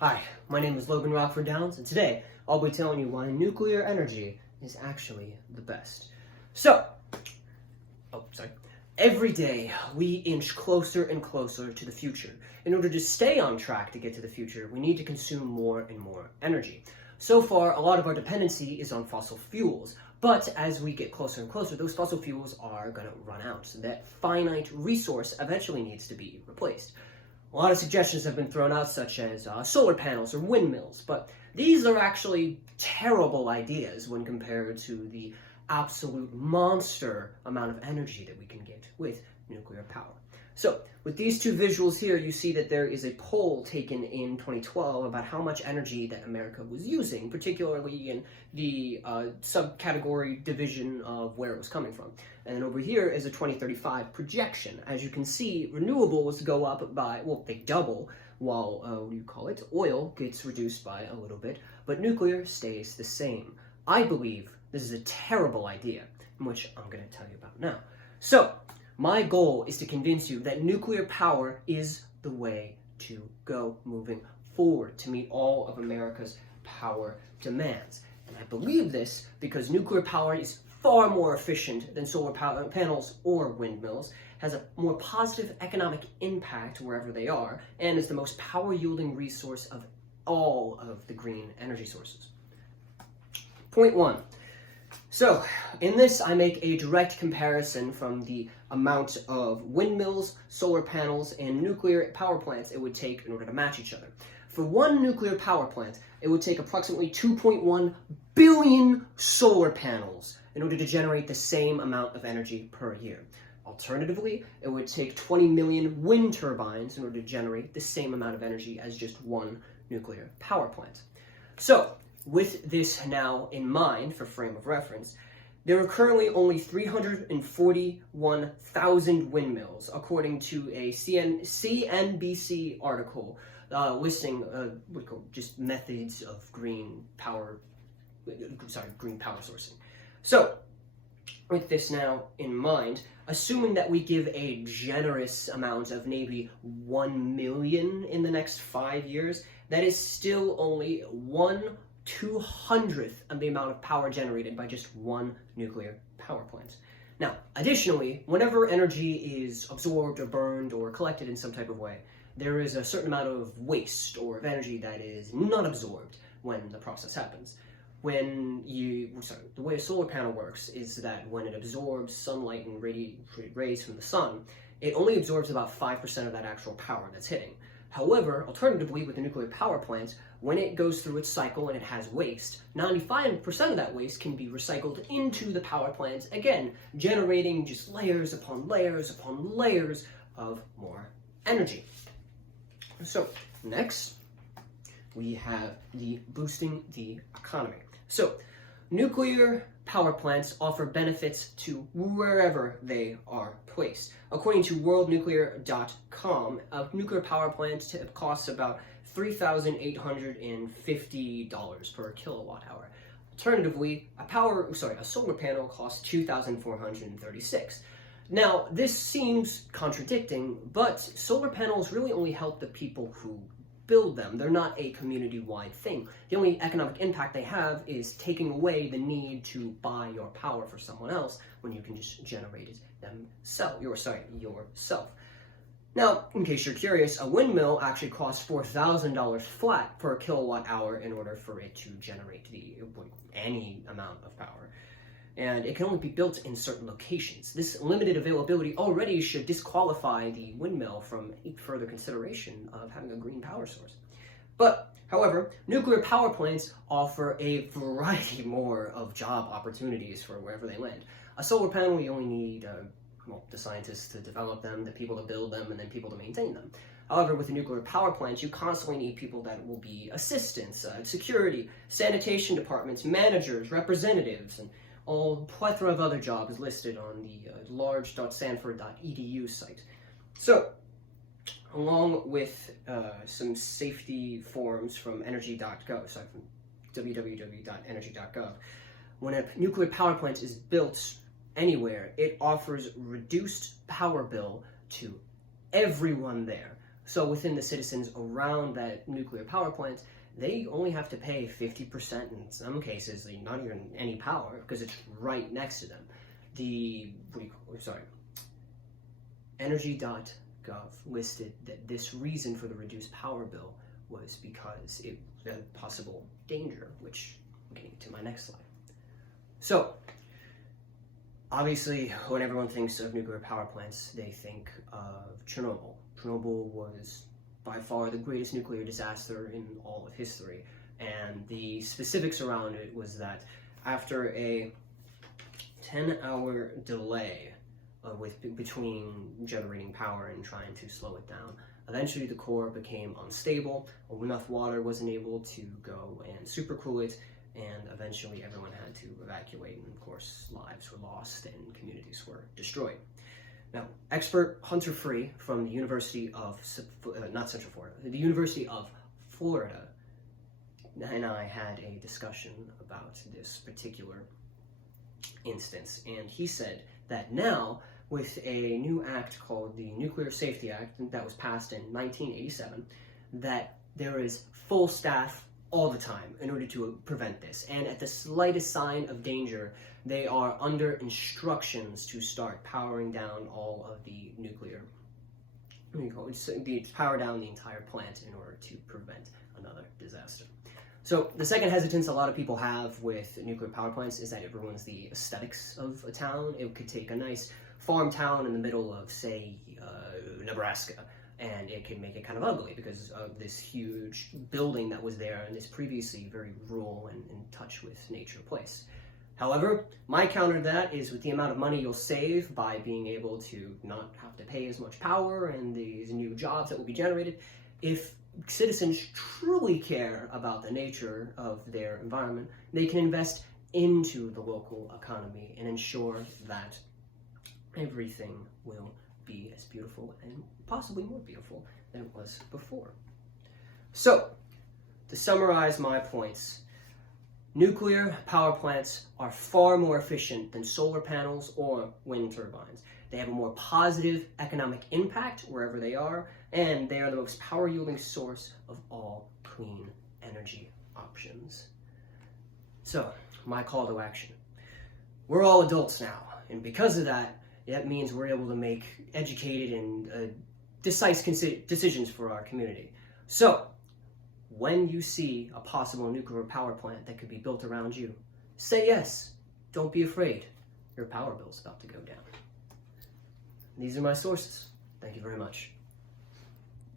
Hi, my name is Logan Rockford Downs, and today I'll be telling you why nuclear energy is actually the best. Every day we inch closer and closer to the future. In order to stay on track to get to the future, we need to consume more and more energy. So far, a lot of our dependency is on fossil fuels, but as we get closer and closer, those fossil fuels are going to run out, so that finite resource eventually needs to be replaced. A lot of suggestions have been thrown out, such as solar panels or windmills, but these are actually terrible ideas when compared to the absolute monster amount of energy that we can get with nuclear power. So, with these two visuals here, you see that there is a poll taken in 2012 about how much energy that America was using, particularly in the subcategory division of where it was coming from. And then over here is a 2035 projection. As you can see, renewables go up by, well, they double, while, oil gets reduced by a little bit, but nuclear stays the same. I believe this is a terrible idea, which I'm going to tell you about now. So, my goal is to convince you that nuclear power is the way to go moving forward to meet all of America's power demands. And I believe this because nuclear power is far more efficient than solar panels or windmills, has a more positive economic impact wherever they are, and is the most power-yielding resource of all of the green energy sources. Point one. So, in this, I make a direct comparison from the amount of windmills, solar panels, and nuclear power plants it would take in order to match each other. For one nuclear power plant, it would take approximately 2.1 billion solar panels in order to generate the same amount of energy per year. Alternatively, it would take 20 million wind turbines in order to generate the same amount of energy as just one nuclear power plant. So, with this now in mind, for frame of reference, there are currently only 341,000 windmills, according to a CNBC article listing just methods of green power sourcing. So, with this now in mind, assuming that we give a generous amount of maybe 1 million in the next 5 years, that is still only 1/200th of the amount of power generated by just one nuclear power plant. Now, additionally, whenever energy is absorbed or burned or collected in some type of way, there is a certain amount of waste or of energy that is not absorbed when the process happens. The way a solar panel works is that when it absorbs sunlight and rays from the sun, it only absorbs about 5% of that actual power that's hitting. However, alternatively, with the nuclear power plant, when it goes through its cycle and it has waste, 95% of that waste can be recycled into the power plant, again, generating just layers upon layers upon layers of more energy. So, next, we have the boosting the economy. So, nuclear power plants offer benefits to wherever they are placed. According to worldnuclear.com, a nuclear power plant costs about $3,850 per kilowatt hour. Alternatively, a solar panel costs $2,436. Now, this seems contradicting, but solar panels really only help the people who build them. They're not a community-wide thing. The only economic impact they have is taking away the need to buy your power for someone else when you can just generate it yourself. Now, in case you're curious, a windmill actually costs $4,000 flat per kilowatt hour in order for it to generate any amount of power. And it can only be built in certain locations. This limited availability already should disqualify the windmill from any further consideration of having a green power source. But, however, nuclear power plants offer a variety more of job opportunities for wherever they land. A solar panel, you only need the scientists to develop them, the people to build them, and then people to maintain them. However, with a nuclear power plant, you constantly need people that will be assistants, security, sanitation departments, managers, representatives, and all plethora of other jobs listed on the large.sanford.edu site. So, along with some safety forms from energy.gov, from www.energy.gov, when a nuclear power plant is built anywhere, it offers reduced power bill to everyone there. So within the citizens around that nuclear power plant, they only have to pay 50% in some cases, not even any power, because it's right next to them. Energy.gov listed that this reason for the reduced power bill was because it was a possible danger, which I'm getting to my next slide. So, obviously, when everyone thinks of nuclear power plants, they think of Chernobyl. Chernobyl was by far the greatest nuclear disaster in all of history, and the specifics around it was that after a 10-hour delay between generating power and trying to slow it down, eventually the core became unstable, enough water wasn't able to go and supercool it, and eventually everyone had to evacuate, and of course lives were lost and communities were destroyed. Now, expert Hunter Free from the University of, not Central Florida, the University of Florida, and I had a discussion about this particular instance, and he said that now, with a new act called the Nuclear Safety Act that was passed in 1987, that there is full staff all the time in order to prevent this. And at the slightest sign of danger, they are under instructions to start powering down all of the nuclear, power down the entire plant in order to prevent another disaster. So the second hesitance a lot of people have with nuclear power plants is that it ruins the aesthetics of a town. It could take a nice farm town in the middle of, say, Nebraska, and it can make it kind of ugly because of this huge building that was there in this previously very rural and in touch with nature place. However, my counter to that is with the amount of money you'll save by being able to not have to pay as much power and these new jobs that will be generated, if citizens truly care about the nature of their environment, they can invest into the local economy and ensure that everything will be as beautiful and possibly more beautiful than it was before. So, to summarize my points, nuclear power plants are far more efficient than solar panels or wind turbines. They have a more positive economic impact wherever they are, and they are the most power-yielding source of all clean energy options. So, my call to action. We're all adults now, and because of that, that means we're able to make educated and decisive decisions for our community. So, when you see a possible nuclear power plant that could be built around you, say yes. Don't be afraid. Your power bill's about to go down. These are my sources. Thank you very much.